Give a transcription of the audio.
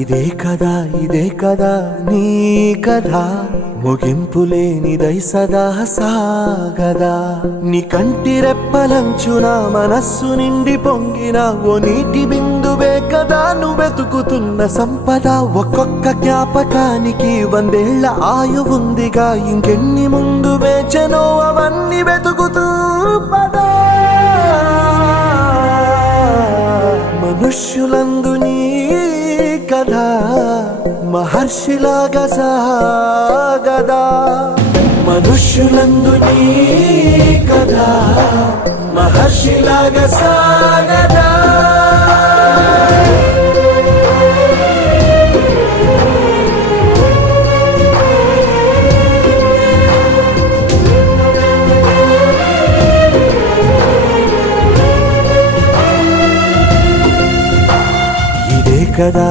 ఇదే కదా నీ కథ, ముగింపు లేనిదై సదా సాగదా. నీ కంటి రెప్పలంచున మనస్సు నిండి పొంగిన ఓ నీటి బిందువే కదా నువ్వెతుకుతున్న సంపద. ఒక్కొక్క జ్ఞాపకానికి 100 ఏళ్ల ఆయువుందిగా, ఇంకెన్ని ముందు వేచనో అవన్నీ వెతుకుతూ పదా. మనుష్యులందు నీ కథ మహర్షిలాగా సాగదా. మనుష్యులందు నీ కథ మహర్షిలాగా సాగదా. ఇదే కదా